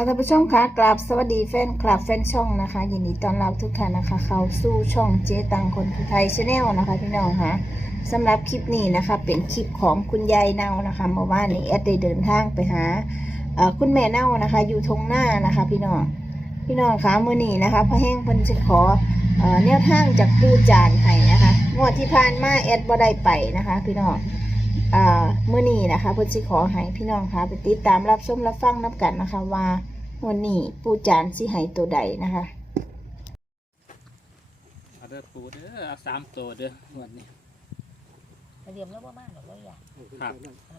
ค่ะท่านผู้ชมคะกราบสวัสดีแฟนคลับแฟนช่องนะคะ ยินดีต้อนรับทุกท่านนะคะ เข้าสู่ช่องเจ๊ตังคนไทยชาแนลนะคะ พี่น้องคะสำหรับคลิปนี้นะคะ เป็นคลิปของคุณยายเนานะคะเมื่อวานนี้แอดได้เดินทางไปหาคุณแม่เนานะคะ อยู่ทงหน้านะคะ พี่น้องพี่น้องคะมื่อนี้นะคะพ่อแห้งเพิ่นจะขอเอ่อแนวทางจากปูจานให้นะคะงวดที่ผ่านมาแอดบ่ได้ไปนะคะ พี่น้อง อ่ามื่อนี้นะคะเพิ่นสิขอให้พี่น้องคะไปติดตามรับชมรับฟังนับกันนะคะว่าวันนี้ปู่จานสิให้ตัวใดนะคะเอาเด้อปูเด้อเอาสามตัวเด้อวันนี้เรียมแล้วบ่มากหรอกว่าอยากครับ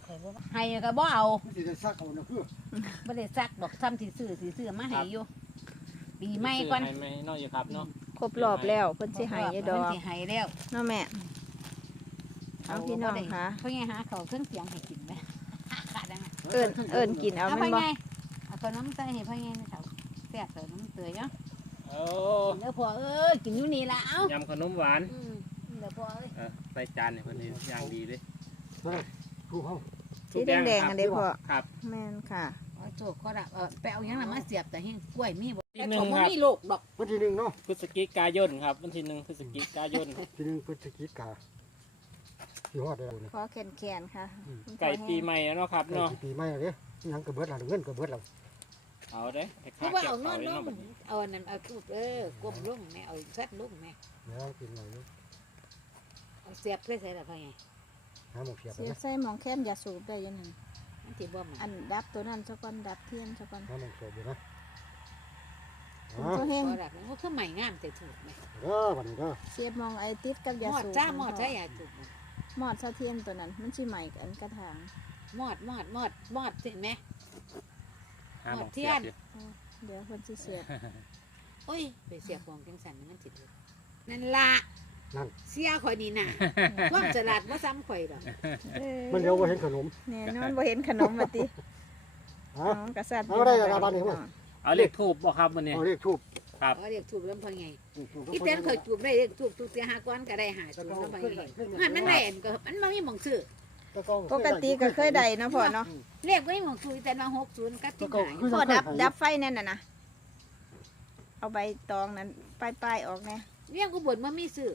เคยบ่มาให้ก็บ่เอาสิได้ซักเอานะคือบ่ได้ซักดอกซ้ำสิซื้อสิซื้อมาให้อยู่ปีใหม่ก่อนให้ไม่น้อยอยู่ครับเนาะครบรอบแล้วเพิ่นสิให้ยายดอเพิ่กนสิให้แล้วเนาะแม่ เอาพี่น้องคะเพิ่นไงหาเขาวเครื่องเสียงให้กินไหมขาดยังไงเอิ้นเอิ้นกินเอาเอาแม่เพิ่นนบ่ไงเอาขนมใส่ให้เพิ่นไงนะเฒ่าแซ่บเฒ่าน้ำเตยเนาะโอ้กินแล้วพอเออกินอยู่นี่ล่ะเอ้ายำขนมหวานอืมกินแล้วพอเอ้ยเออใส่จานเนี่ยเพิ่นนี่อย่างดีเลยผู้เฮาสีแดงๆอันเด้พ่อครับ แม่นค่ะโอ้ยโจกก็ละเออไปเอาหยังน่ะมาเสียบแต่ให้กล้วยมีบ่ที่หนึ่งแต่ครับบ่มีลูกดอกวันที่หนึ่งเนาะพฤศจิกายนครับ วันที่หนึ่งพฤศจิกายนที่หนึ่งพฤศจิกา ที่ฮอดได้แล้วนะขอแขนๆค่ะคุณพ่อไก่ปีใหม่แล้วเนาะครับใกล้เนาะสิปีใหม่แล้วเด้ยังก็เบิดแล้วเงินก็เบิดแล้วเอาเด้อให้เพค่าราะว่าเก็บเอานเขาอนเลยลเนาะงบัดนี้เอาอันนั้นเอาคูบเออกลมลงแม่เอาชัดลงแม่แล้วกินหน่อยเนาะเอาเสียบเพื่อใส่ละพ่อไงหาหมกเสียบเสียนะใส่หมองแค้นยาสูบได้ยังไงมันติบ่มอันดับตัวนั้นซะก่อนดับเทียนซะก่อนหาหมกเสียบอยู่นะคุณอ๋อพ่อแห้งบ่ดับมันก็คือใหม่งามแต่ถูกไหมเด้อบัดนี้เด้อเสียบหมองไอติดกับยามอดสูบจ้ามอดใช่ยาถูก หมอดซะเทียนตัวนั้น มันสิใหม่กันกระถางมอดมอดมอดมอดเห็นไหม หาหมองเทีเสียยนบอยู่เดี๋ยวเพิ่นสิเสียบโอ้ยไปเสียบของจังสันมันติดอยู่นั่นละนั่น เสียข่อยนี่น่ะความฉลาดว่าซ้ำข่อยหรอกอ้ยมันเดี๋ยวบ่เห็นขนมแน่นอนบ่เห็นขนมมาติฮะน้องกษัตริย์เอาได้แล้วบัดนี้เว้ย เอาเลขทูบบ่ครับวันนี้เอาเลขทูบ ครับเขาเรียกถูกแล้วพ่อไงอีเต้นเคยจูบได้เรียกถูกถูกเสียหาก้อนก็ได้หาจูบแล้วพ่อไงมันมันได้อันก็มันบ่มีหม่องซื้อปกติก็เคยได้เนาะพ่อเนาะเรียกไว้หม่องซื้อแต่มา60กับที่หายพ่อดับดับไฟนั่นน่ะนะเอาใบตองนั้นป้ายๆออกแน่เรียกกูบนว่ามีซื้อ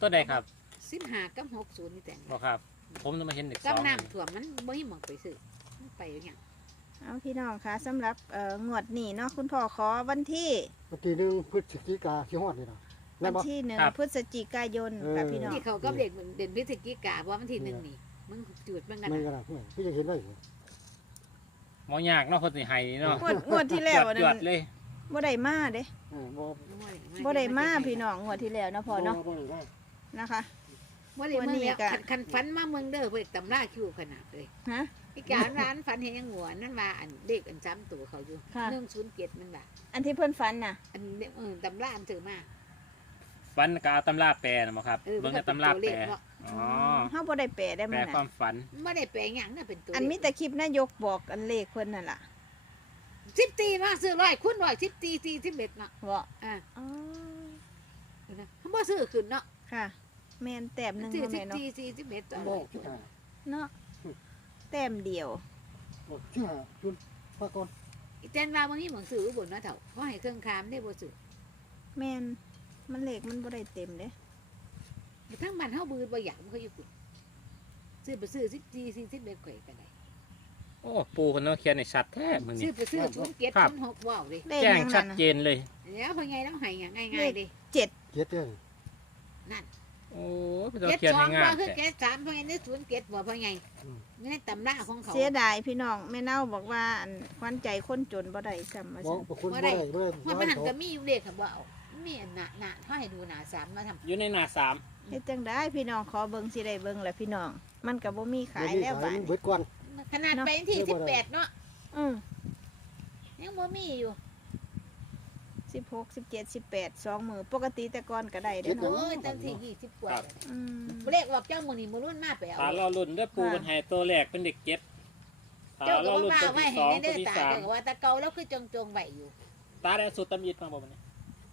ตัวใดครับ15กับ60นี่แต่บ่ครับ ผมจะมาเห็นเด็กสกับองน้ำท่วมมันบ่มีหม่องไปซื้อมันไปอย่างเงี้ย เอาพี่น้องคะสำหรับเอ่องวดนี้เนาะคุณพ่อขอวันที่วันที่หนึ่งพฤศจิกาที่ฮอดนี่นะแม่วันนบ่ ที่หนึ่งพฤศจิกายนค่ะพี่น้องที่เขาก็เด็กเด่นพิธีกิกาว่ามันที่หนึ่งนี่มึงจุดมันกันไม่นะกันนะเพื่อนพี่จะเห็นได้อยู่หมอยากเนาะคนสิให้เนาะงวดงวดที่แล้วอันจนั้วดนๆเลยบ่ได้มาเด้เออบ่บ่ได้มาพี่น้องงวดที่แล้วเนาะพ่อเนาะบ่ได้ได้นะคะว่าเลยวันมึนี้งแล้วก็คันคันฟันมาเมืองเด้อเพื่อตำราคิวขนาดเลยฮะ ไอ้การร้านฟันเห็นยังหัวนั่นว่าอันเด็กอันจำตัวเขาอยู่ค่ะหนึ่งศูนย์เจ็ดมันว่าอันที่เพิ่นฝันน่ะ อันเด็กเออตำราอันถือมาฟันก็เอาตำราแปลนะบ่ครับเออเบิ่งมันในก็เป็นตำราตัวเลแปลขเนาะอ๋อเฮาบ่ได้แปลได้แปลมื้อควาน่ะมฝันไม่ได้แปลงอย่างนั่นเป็นตัวอันมีแต่คลิปนายกบอกอันเลขเพิ่นนั่นล่ะสิบตีมาซื้อร้อยคุณร้อยสิบตีตีสิบเอ็ดเนาะบ่อ่าอ๋อเอานะเขาบ่ซื้อขึ้นเนาะค่ะ แม่นแต้มหนึงซื้อเนาะสิแม่บเนาะตีสี่สิบเอ็ดตัวบ่ชื่อหาเนาะ แต้มเดียวบ่ชื่อหาจุนพากอนอีแตนว่าบางทีหมองซื้อบนเนาะเถ่าเขาให้เครื่องคามได้บ่ซื้อแม่นมันเลขมันบ่ได้เต็มเด้ทั้งมันเฮาบืดบ่อยากมันเขาอยู่คุณซื้อไปซื้อสิบสี่สี่สิบเอ็ดข่อยก็ได้โอ้ปูคนเนาะเขียนในชัดแท้มื้อซื้นี้อไปซื้อชุนเก็ตครับชุนหกว้าวดิเลขแจ้งยังชันั่ดนน่ะเจนเลย แล้วพอไงต้องให้อย่างง่ายๆดิเจ็ดเจ็ดเด้อนั่น โอ้เป็นตัวเก็ตเขียนสองง่ายว่าๆคือแต่เก็ตสามพอไงนี่ศูนย์เก็ตบ่พอไงนี่ในตำราของเขา เสียดายพี่น้องแม่เน่าบอกว่าอันควันใจคนจนบ่ได้ซ้ำมาบ่ซั่นบ่คุณบ่ได้บ่ได้ว่ามันหันก็มีอยู่เลขค่ะบ่เอามีอันหนาหนาเขาให้ดูหนาสามมาทอยู่ในหน้าสามเฮ็ดจังได้พี่น้องขอเบิ่งสิได้เบิ่งแหละพี่น้อง มันก็บ่มีขายแล้วบาดมันนี้เบิดก่อนำขนาดไปที่สิบแปดเนาะอือยังบ่มีอยู่ 16 17 18 2มื้อปกติแต่ก่อนก็ได้เด้อโอ้เนาะยตั้งที่ยี่สิบกว่าอืมเลขออกเจ้ามือนี่มือรุ่นมาไปเอา ตาเราลุ่นเด้อปูค่ะเป็นไฮตัวแรกเป็นเด็กเจ็ดตาเจ้าก็เราว่าลุ่นตัวไว้ที่สให้องในตัเด้วอที่ตาสามเด้อว่าตะเกาแล้วคือจงจงๆไว้อยู่ ตาได้สุดตำยิดมาบ่มัน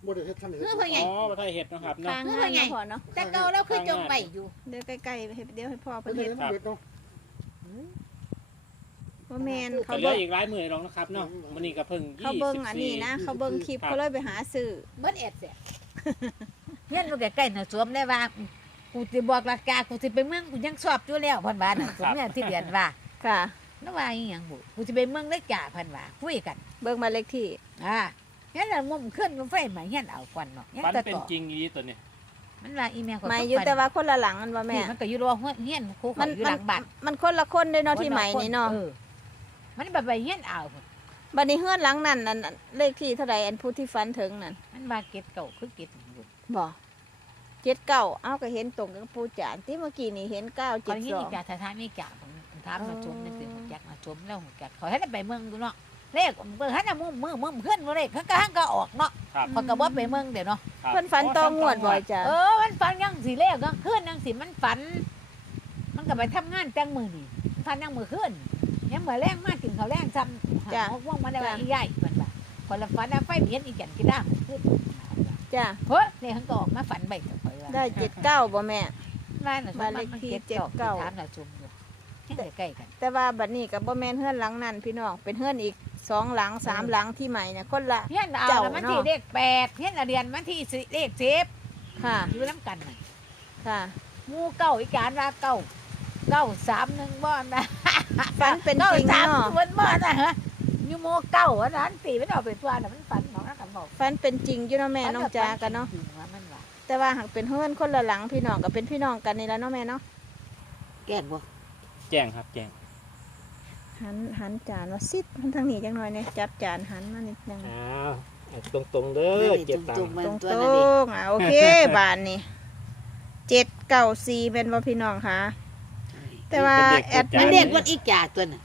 บ่ได้เฮ็ดทันเพื่อเพื่อไง อ๋อบ่ได้เห็ดเนาะครับเนาะ ทางงานเนาะพ่อเนาะตะเกาแล้วคือจงไว้อยู่ เดี๋ยวใกล้ๆให้เดี๋ยวให้พ่อเพิ่เพิ่นนเฮ็เฮ็ดดเบิดเนาะ ว่าแมนก็เขาเหลืเบิ่องอีกหลายมือหรอกนะครับเนาะวันนี้ก็เพิ่งเขาเบิ่งอันนี้นะ เขาเบิ่งคลิปเขาเลยไปหาซื้อเบิดเอ็ดเสียเงี้ยลูกใกล้ๆน่ะสวมได้ว่ากูสิบอกราคากูสิไปเมืองกูยังสอบอยู่แล้วเพันว่าน่ะสวมเนี่ยที่เดือนว่าค่ะแล้วว่าอีหยังบุกูสิไปเมืองได้จ่าเพันว่าคุยกันเบิ่งมาเลขที่อ่างั้นเรามุมขึ้นมันไฟมาเงี้ยเอาควันเนาะงั้นฝันแต่เป็นต่อจริงอีตัวนี้มันว่าอีเมลก็หมายอยู่แต่ว่าคนละหลังมันว่าแม่นี่มันก็อยู่รอหัวเงี้ยครูมัเขานอยู่มัหนลังบ้านมันคนละคนเด้เนาะที่ใหม่นี่เนาะออ มันแบบไปเงี้ยเอาพุ่นบัดนี้เฮือนหลังนั่นนั่นเลขที่เท่าไหร่อันผู้ที่ฝันถึงนั่นมันมาเก็ตเก่าคือเก็ตบุบ่เจ็ดเก้าเอ้าก็เห็นตรงกับปูจานที่เมื่อกี้นี่เห็นเก้าคเจ็นดนี้สอมีงการท้าทายมีกาผมถามมาอ๋อชมนี่สิอยากมาชมแล้วอยากขอให้ได้ไปเมืองดูเนาะเลขเบอร์ฮันน่ะมุมมือมุมขึ้นบ่เลขข้างก็ห้างก็ออกเนาะครับ พอก็บ่ไปเมืองเดี๋ยวเนาะ ครับ เพิ่นฝันตองงวดบ่อยจ้ะเออ มันฝันยังสิเลขก็ขึ้นยังสิมันฝัน มันก็ไปทำงานแต่งมือนี่ฝันยังมือขึ้น ยังมือแรงมากกินข้าวแรงจำหาว่างมาได้ว่าอีใหญ่มันว่าคนละฝันนะไฟเพี้ยนอีแก่นกีฬาขึ้นจ้ะเฮ้ยเนี่ยข้างก็ออกมาฝันใบจะคอยว่าได้เจ็ดเก้าบ่แม่บ้านน่ะบ้านเลขที่มันเจ็ดเก้า ถามเราจุ่มอยู่ที่ใกล้ๆกันแต่ว่าบัดนี้กับบ่แม่นเฮือนหลังนั่นพี่น้องเป็นเฮือนอีกสองหลังสามหลังที่ใหม่เนี่ยคนละเฮียนเอาเจ้าแล้วมันเนาะ ที่เลขแปดเฮียนเอาเรียนมันที่สิเลขสิบค่ะอยู่น้ำกันน่ะค่ะ หมูเก้าอีการว่าเก้าเก้าสามหนึ่งบ้านนะ ฝันเป็นจริงสามเนาะส่วนบ้านนะฮะยูโมเก้าอันนั้นตีไม่เอาไปตัวน่ะมันฝันของนักกันบอกฝันเป็นจริงอยู่เนาะแม่น้องจากันเนาะจริงว่มันว่าแต่ว่าหากเป็นเฮือนคนละหลังพี่น้องก็เป็นพี่น้องกันนี่แหล้วเนาะแม่เนาะ แก่งบ่ แจ้งครับแจ้งหันหันจานว่าซิดมันทางนี้จังหน่อยเนี่ยจับจานหันมานิดนึงอ้าวตรงตรงๆเด้อเจ็ดตังจุ่ค์ตรงตัวตรนั้นเองงอะโอเค บานนี่เจ็ดเก้าสี่เป็นว่าพี่น้องค่ะ แต่ว่าแอดมันเด็กวันอีกจ่าตัวน่ะ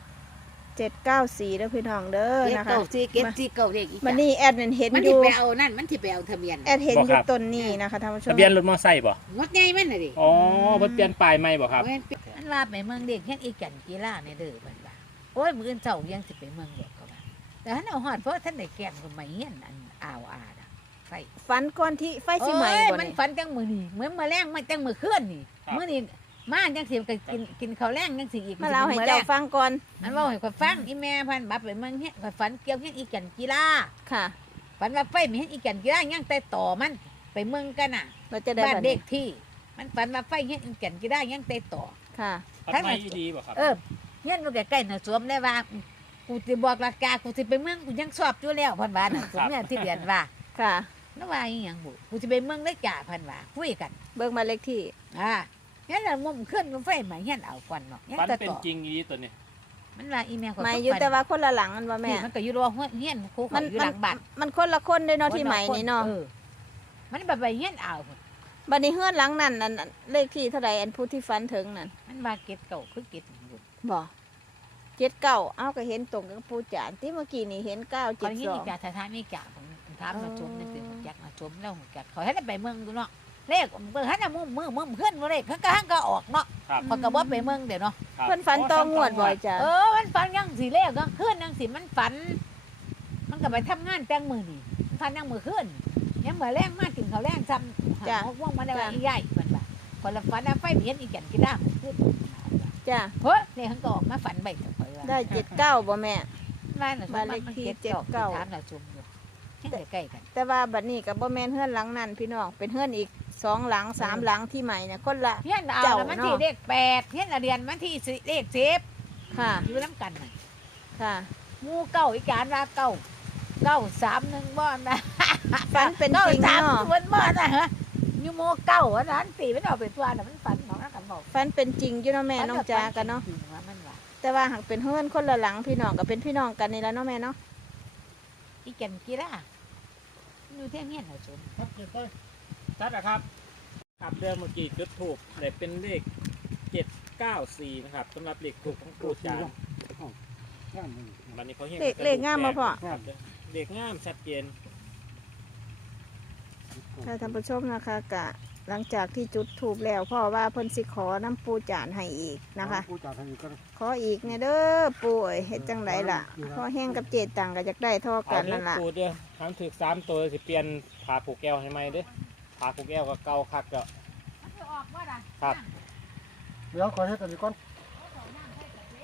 เจ็ดเก้าสี่แล้วพี่น้องเด้อเด็กนะคะเก้าสี่เก็บสี่เก้าเด็กอีกมันนี่แอดนั่นเห็นมันอที่ยู่ไปเอานั่นมันที่ไปเอาทะเบียนแอดเห็นอยู่ต้นนี้นะคะท่านผู้ชมทะเบียนรถมอไซค์บ่งดใหญ่มันน่ะดิอ๋อเพิ่นเปลี่ยนป้ายใหม่บ่ครับ มันว่าไปเมืองเด็กเฮ็ดอีกกันกีฬาในเด้อมันว่าโอ้ยมื้ออื่นเช้ายังสิไปเมืองเด็กก็ว่าแต่ท่านเอาฮอดเพราะท่านได้แก้มก็ไม่เฮียนอันอ้าวอาดอะไฟฝันก่อนที่ไฟสิไหม้โอ้ยบ่มันนี่ฝันจังมื้อนี้เหมือนมื้อแรงมันจังมื้อคืนนี่ครับ มื้อนี้ มาจังสิก็กินกินข้าวแรงจังสิอีกมาเล่าให้มื้อแรเจ้างฟังก่อนมันเว้าให้ข้อยฟังอีแม่พันบับไปเมืองเฮ็ดข้อยฝันเกี่ยวเฮ็ดอีกกันกีฬาค่ะฝันว่าไฟมีเฮ็ดอีกกันกีฬายังแต่ต่อมันไปเมืองกันน่ะเราจะได้บ้านบัดเด็นี้กที่ มันฝันว่าไฟเฮ็ดอีกกันกีฬายังแต่ต่อค่ะปัดไม่ดีบ่ครับเออเฮียนลูกใกล้ๆน่ะสวมได้ว่ากูสิบอกราคากูสิไปเมืองกูยังสอบอยู่แล้วเพันว่าน่ะสวมเนี่ยที่เดือนว่าค่ะแล้วว่าอีหยังบุกูสิไปเมืองได้จ่าเพันว่าคุยกัน เบิ่งมาเลขที่อ่า งั้นเรามุมขึ้นมันไฟมาเฮียนเอาควันเนาะงั้นฝันแต่เป็นต่อจริงอีตัวนี้มันว่าอีแม่ก็หมายอยู่แต่ว่าคนละหลังมันว่าแม่นี่มันก็อยู่รอหัวเฮียนครูมัเขานอยู่มัหนลังบ้านมันคนละคนเด้เนาะที่ใหม่นี่เนาะออมันแบบไปเฮียนเอาพุ่นบัดนี้เฮือนหลังนั่นนั่นเลขที่เท่าไหร่อันผู้ที่ฝันถึงนั่นมันมาเก็ตเก่าคือเก็ตบุญบ่เจ็ดเก้าเอ้าก็เห็นตรงกับปูจานที่เมื่อกี้นี่เห็นเก้าคเจ็นดนี้สอมีงการท้าทายมีกาผมถามมาชมนี่สิอ๋ออยากมาชมแล้วอยากขอให้ได้ไปเมืองดูเนาะ เลขเบอร์ฮันน่ะมุมมือมุมขึ้นบ่เลขข้างก็ห้างก็ออกเนาะครับ พอก็บ่ไปเมืองเดี๋ยวเนาะครับเพิ่นฝันตองงวดบ่อยจ้ะเออมันฝันยังสีเลขก็ขึ้นยังสีมันฝัน มันก็ไปทำงานแต่งมือนี่ฝันยังมือขึ้นยังมือแรงมากกินข้าวแรงจำหาว่างมาได้ว่าอีใหญ่มันว่าคนละฝันนะไฟเพี้ยนอีแก่นกีฬาขึ้นจ้ะเฮ้ยเนี่ยข้างก็ออกมาฝันใบจะคอยว่าได้เจ็ดเก้าบ่แม่ บ้านน่ะบ้านเลขที่มันเจ็ดเก้า ถามเราจุ่มอยู่ที่ใกล้ๆกัน แต่ว่าบัดนี้กับบ่แม่นเฮือนหลังนั่นพี่น้องเป็นเฮือนอีก สองหลังสามหลังที่ใหม่เนี่ยคนละเฮียนเอาเจ้าแล้วมันเนาะที่เลขแปดเฮียนเอาเรียนมันที่สิเลขสิบค่ะอยู่น้ำกันน่ะค่ะหมูเก้าอีการว่าเก้าเก้าสามหนึ่งบ้านนะฝันเป็นเก้าจริงสามเนาะส่วนบ้านนะฮะยูโมเก้าอันนั้นตีไม่เอาไปตัวน่ะมันฝันของนักกันบอกฝันเป็นจริงอยู่เนาะแม่น้องจากันเนาะจริงว่ามันว่าแต่ว่าหากเป็นเฮือนคนละหลังพี่น้องก็เป็นพี่น้องกันนี่แหล้วเนาะแม่เนาะอีแก่นกีฬาอยู่เที่ยงเฮียนเหรอจุนครับเจ็ดต้น ชัดนะครับครับเดิมเมื่อกี้จุดถูกได้เป็นเลขเจ็ดเก้าสี่นะครับสำหรับเลขถูกของครูจานงามเลยวันนี้เขาเห็นเลขเลขงามบ่พ่อครับเลขงามชัดเจนค่ะท่านผู้ชมนะคะกะหลังจากที่จุดถูกแล้วพ่อว่าเพิ่นสิขอน้ำปูจานให้อีกนะคะผู้จ่ายทางนี้ก็ขออีกเนี่ยเด้อปู่เอ้ยเฮ็ดจังไดล่ะพ่อแห้งกับเจตังก็อยากได้เท่าเอากันเด้นั่อนล่ะปูเด้อทำถึกสามตัวสิเปลี่ยนผาผูกแก้วให้ไหมเด้อ ผาผูกแก้วก็เก่าคักก็มันจะออกว่าล่ะครับเดี๋ยวขอให้ตัวนี้ก่อนเอ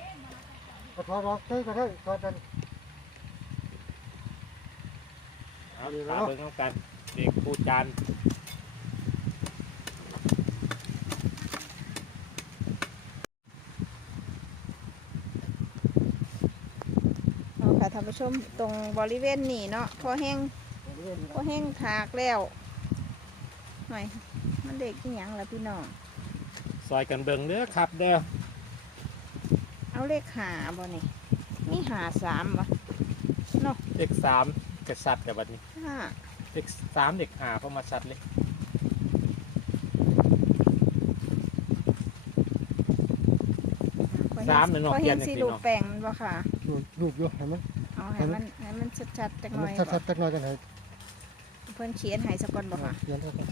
ก็ทอดออกได้ก็ได้ทอดกันเอาตาเบิ่งน้ำกัน เด็กครูจานเอาค่ะท่านผู้ชมตรงบริเวณนี้เนาะพอแห้งพอแห้งถากแล้ว หน่อย มันเด็กที่ยังละพี่น้องซอยกันเบิ่งเด้อครับ เด้อเอาเลขหาบ่นี่มีหาสามบ่เนาะเด็กสามกษัตริย์แต่บัดนี้ห้าเด็กสามเด็กหาเข้ามาชัดเลยสามเนี่ยเนาะพอเขีเห็ยนนจังสีซี่รูปเนาะแป้งมันบ่ค่ะรูปรูปอยู่ให้มันเอาให้มันให้มันชัดๆจังให้หน่มัอนยชัดๆจักหน่อยกันให้เพิ่นเขียนให้สักก่อนบ่ค่ะ เขียนซะก่อน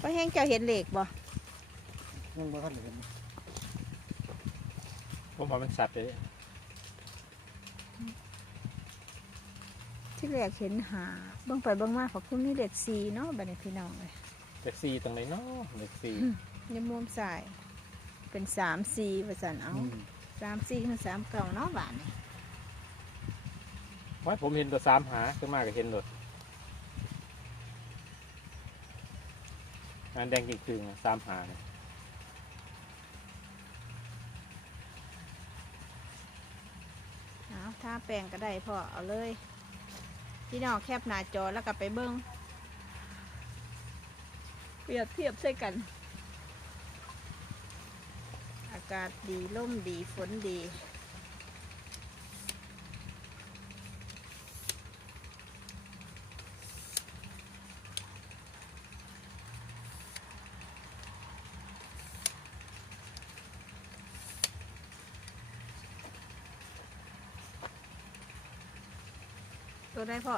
พอแห้ง เจ้าเห็นเลขบ่ยังบ่ทันได้เห็นผมว่ามันสัตว์เลยที่แรกเห็นหาเบิ่งไปเบิ่งมาขอบคุณนี่เลขสี่เนาะบัดนี้พี่น้องเลยเด็กสี่ตรงไหนเนาะเด็กสี่ยมมุมสายเป็นสามสี่ว่าซั่นเอาอืมสามสี่คือสามเก่าเนาะบาดนี้เพราะผมเห็นตัวสามหาขึ้นมาก็เห็นรถ งานแดงจริงๆอะสามหาเนี่ยเอาถ้าแปลงก็ได้พ่อเอาเลย พี่น้องแคบหน้าจอแล้วก็ไปเบิ้งเปรียบเทียบใส่กัน อากาศดีล่มดีฝนดี ตัวได้พ่อ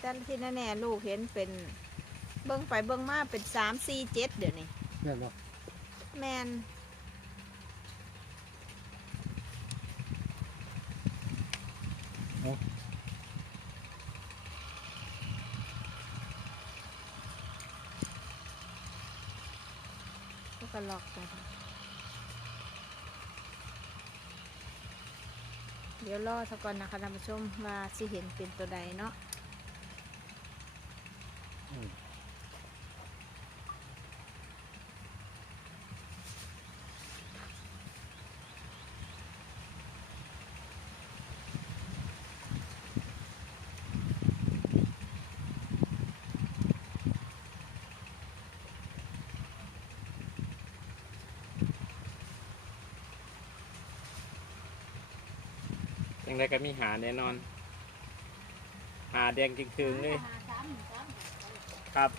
แต่ที่แน่ๆลูกเห็นเป็น เบิ้งไปเบิ้งมาเป็นสามสี่เจ็ดเดี๋ยวนี้แม่นบ่แมนก็ล็อกกัน เดี๋ยวรอสักก่อนนะคะท่านผู้ชมว่าสิเห็นเป็นตัวใดเนาะ ยังไงก็มีหาแน่นอน หาแดงจริงๆเลยครับ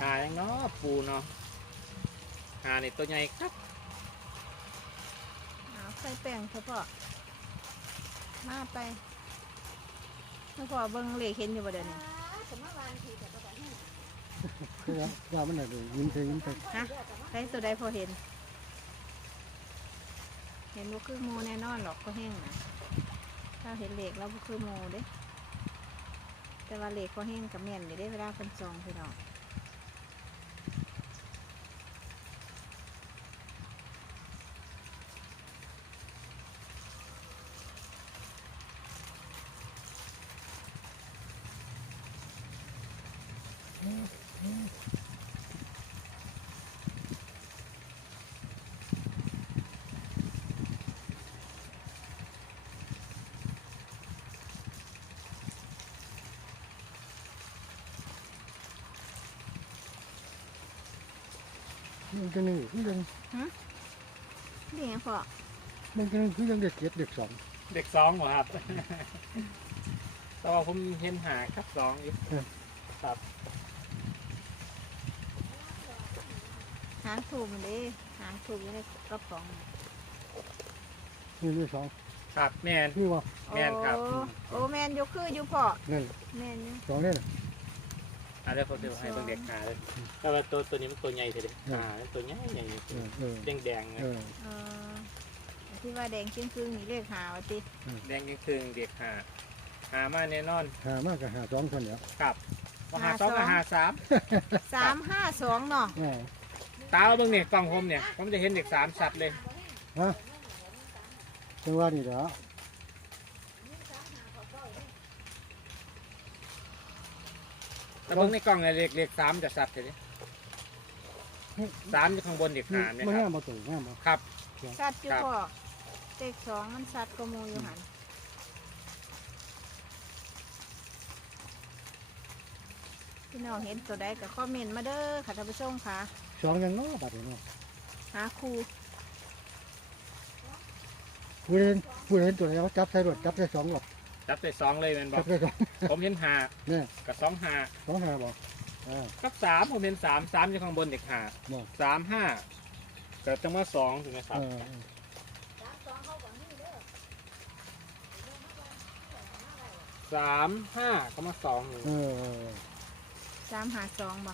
หายังเนาะปูเนาะหาในตัวใหญ่ครับเอาใส่แป้งเถอะพ่อ มาไปเมื่อพ่อเบิ้งเลขเห็นอยู่บ่เดี๋ยวนี้คือว่าว่ามันน่ะเดี๋ยวยิ้มไปยิ้มไปฮะใช้ตัวใดพอเห็น เห็นว่าคือโมแน่นอนหรอกก็แห้งนะถ้าเห็นเหล็กแล้วก็คือโมเด้แต่ว่าเหล็กก็แห้งกับแม่นอยู่ได้เวลาเป็นซองพี่น้อง มันก็นึงคือยังนี่ไงพ่อมันก็นึงคือยังเด็กเจ็ดเด็กสองเด็กสองเหรอครับ แต่ว่าผมเห็นหาครับสองอยู่ครับหางถูกมันเด้หางถูกอยู่ในกระป๋องนี่นี่สองครับแม่นนี่วะแม่นครับ โอ้โอ้แมนอยู่คืออยู่พ่อนั่นแมนอยู่สองนี่น่ะ อะเดี๋ยวผมจะให้เบิ่งเด็กหาเลยแต่ว่าตัวตัวนี้มันตัวใหญ่ทีเดียวอืมอ่ามันตัวใหญ่ใหญ่เออเออแดงแดงๆนะเออเออที่ว่าแดงครึ่งๆนี่เลขหาวะติแดงยังคืงเด็กหาหามาแน่นอนหามากกับหาสองคนเดียวครับว่าหาสองกับหาสามสามห้าสองเนาะอ๋อตาเราเบิ่งเนี่ยกล้องผมเนี่ยผมจะเห็นเด็กสามชัดเลยฮะจังหวะนี้เด้อ แต่เบิ่งในกล้องเนี่ยเด็กเด็กสามจะชัดเลยสามอยู่ข้างบนเด็กหาเนี่ยมันคง่ารับยมาตู่ง่ายมาครับ สัตว์อยู่ครับพ่อเลขสองมันสัตว์กว่าหมูอยู่หันพี่น้องเห็นตัวใดก็คอมเมนต์มาเด้อค่ะท่านผู้ชมค่ะ สองยังน้อบัดนี้เนาะหาครูผู้เล่นผู้เล่นตัวไหนเขาจับใส่รถจับใส่สองหรอก จับใส่สองเลยแมันบอจักบใส่สองผมเห็นหาเนี่ย กับสองหาสองหาบอกอ่า กับสามผมเห็นสามสามอยู่ข้างบนเด็กหาบอกสามห้าเกิดจังว่าสองถูกไหมคเอรับอสามห้าก็มาสองอยู่เออเออสามหาสองบ่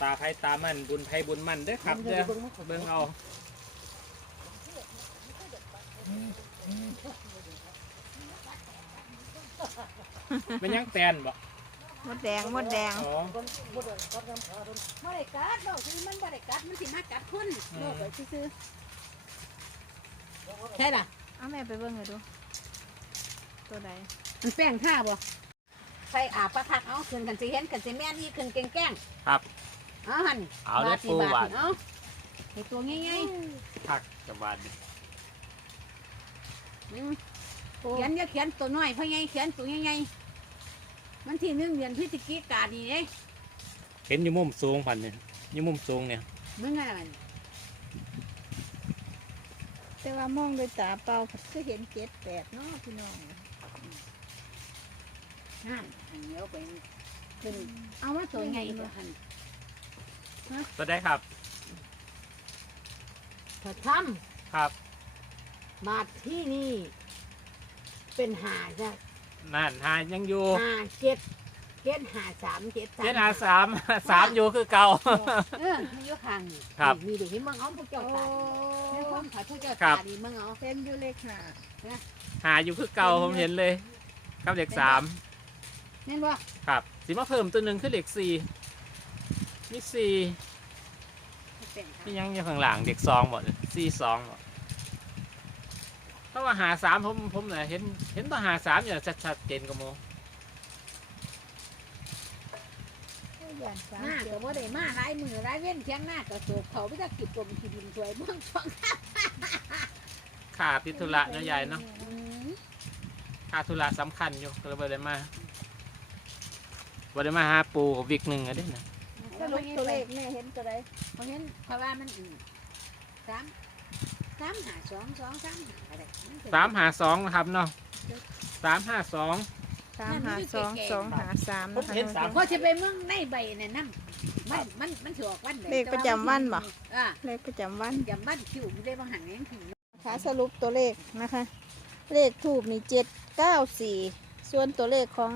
ตาไพ่ตามันบุญไพ่บุญมันเด้อครับเด้อเบิ่งเอา เป็นยังแตนบ่มดแดงมดแดง อ๋อบ่ได้กัดดอกที่มันบ่ได้กัดมันสิมากัดคนอืมโลกไปซื่อๆใช่ล่ะเอาแม่ไปเบิ่งเลยดู ตัวใดมันแป้งท่าบ่ใส่อาบประทักเอาขึ้นกันสิเห็นกันสิแม่นอีขึ้นแกล้งครับๆเอาหั่นเอาเลยบทปูสิบาทเอาให้ตัวง่ายผักกับบาดนี่ๆอืม เขียนอย่าเขียนตัวน้อยเพราะไงเขียนตัวใหญ่ๆมันที่หนึ่งเดือนพฤศจิกายนนี่เด้เห็นอยู่มุมสูงพันเนี่ยอยู่มุมสูงเนี่ยมึงอะไรมันแต่ว่ามองด้วยตาเปล่าก็เห็นเจ็ดแปดเนาะพี่น้องนั่นอันเดียวไปขึ้นเอาว่าตัวใหญ่ตัวหันตัวได้ครับถ้าทครับำ มาที่นี่ เป็นหาจ้ะนั่นหายังอยู่หาเจ็ดเจ็ดหาสามเจ็ดสามเจ็ดหาสามสามอยู่คือเก่า เออมันอยู่ข้างนี่ครับมีเด็กที่เมืองเอาพวกเจ้าโอ้ตาในความขายพวกเจ้าครัตาบดีเมืองเอาเห็นอยู่เลขหาหาอยู่คือเก่าผมเห็นเลยกับเด็กสามเห็นว่าครับ สิมาเพิ่มตัวหนึ่งคือเด็กสี่มีสี่เป็นค่ะ นี่ยังอยู่ข้างหลังเด็กสองหมดสี่สองหมด เพราะว่าหาสามผมผมเนี่ยเห็นเห็นตัวหาสามอย่างชัดๆเจนกว่าโมย่านสามหน้าเจ็ก็ดบ่ได้มาหลายมือหลายเว้นเทียงหน้าก็โศกเขาไปตะกิดกลมขีดินสวยเมืองช่องขาดติดธุระเนาะยายเนาะอืมขาดธุระสำคัญอยู่ก็เลยบ่ได้มาบ่ได้มาหาปูกับวิกหนึ่งอะเด้นะสรุปตัวเลขแม่เห็นตัวใดเพราะฉะนั้นเพราะว่ามันอืมสาม สามหาสองสองสามหาอะไรนเป็น สามหาสองนะครับเนาะสามห้าสองสามหาสองสองหาสามผมเห็นสาม พอจะไปเมืองในใบนั่นน้ำมัน มัน มันถือออกวันไหนเลขประจำวันบ่ อ่าเลขประจำวันประจำวันคิวไม่ได้บางหันเองถึงค่ะสรุปตัวเลขนะคะ เลขถูกมีเจ็ดเก้าสี่ส่วนตัวเลขของ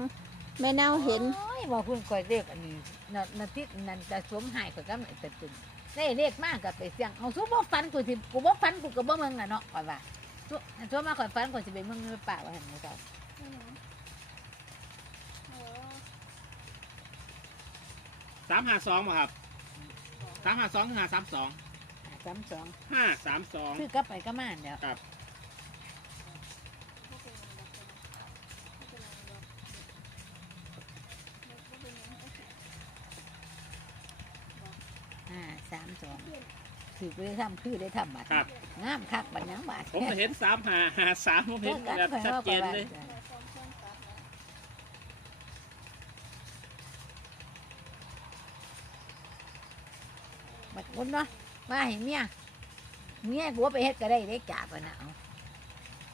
แม่เน่าเห็น โอ้ยบอกคุณคอยเลขอันนี้นานาทิตนั่นจะสวมหายข่อยก็ไม่แต่ตึง ได้เลขมากกับไปเสี่ยงเอาสู้บ่ฟันกูสิกูบ่ฟันกูก็บ่เมืองน่ะเนาะข่อยว่าสู้สู้มาข่อยฟันข่อยสิไปเมืองในป่าว่าหั่นบ่เจ้าสามหาสองครับสามหาสองหาสามสอง สามสองห้าสามสองคือกลับไปก็มาแล้ว ครับ สามสองคือได้ทำคือได้ทำบัตรครับ งามคักบัตรยังบาทผมเห็นสามหาหาสามผมเห็นแบบชัดเจนเลยบัตรคนเนาะมาให้เมียเมียกูว่าไปเฮ็ดก็ได้ได้จ่าปะนะเอา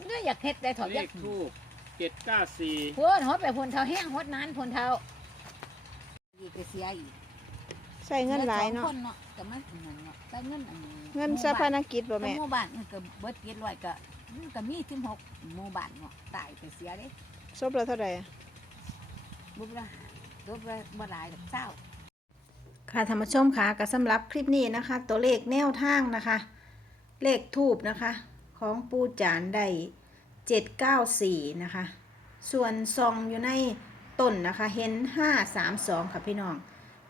เนื้ออยากเฮ็ดได้ถอดเลยักขทูบเจ็ดเก้าสี่พูนหดไปพูนเท้าแห้งหดนานพูนเท้าอีกก็เสียอีกใส่เงินหลายหลือเนาะ สองคนเนาะก็มันอันนั้นเนาะใส่เงินอันนี้เงินสะพานกิจบ่แม่แม่ หมู่บ้านมันก็เบิดเจ็ดร้อยก็มันก็มีถึงหกหมู่บ้านเนาะตายไปเสียเด้ศพละเท่าไหร่อะบุบละบุบละบ่หลายดอกเจ้า ค่ะท่านผู้ชมค่ะก็สำหรับคลิปนี้นะคะ ตัวเลขแนวทางนะคะ เลขทูบนะคะ ของปูจานได้794นะคะ ส่วนซองอยู่ในต้นนะคะ เห็น532ค่ะพี่น้อง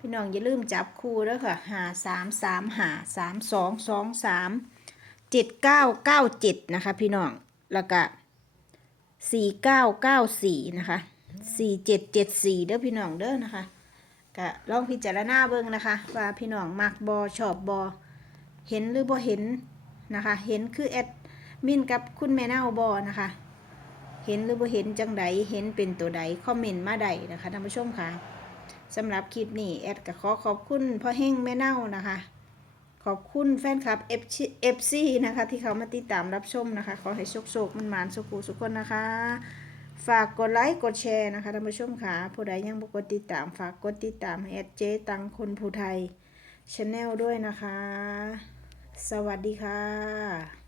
พี่น้องอย่าลืมจับคู่ด้วยค่ะ5 3 3 5 3 2 2 3 7 9 9 7นะคะ พี่น้องแล้วก็4994นะคะ4774เด้อพี่น้องเด้อนะคะก็ลองพิจารณาเบิ่งนะคะ ว่าพี่น้องมักบอชอบบอเห็นหรือบ่เห็นนะคะ เห็นคือแอดมินกับคุณแม่เน่าบอนะคะ เห็นหรือบ่เห็นจังใดเห็นเป็นตัวใดคอมเมนต์มาใดนะคะท่านผู้ชมค่ะ สำหรับคลิปนี้แอดก็ขอขอบคุณพ่อเฮงแม่เน่านะคะ ขอบคุณแฟนคลับ FC นะคะ ที่เขามาติดตามรับชมนะคะ ขอให้โชคๆมันหมานสุขูสุขคนนะคะ ฝากกดไลค์กดแชร์นะคะท่านผู้ชมค่ะผู้ใดยังบ่กดติดตามฝากกดติดตามให้แอดเจตังคนผู้ไทยชาแนลด้วยนะคะ สวัสดีค่ะ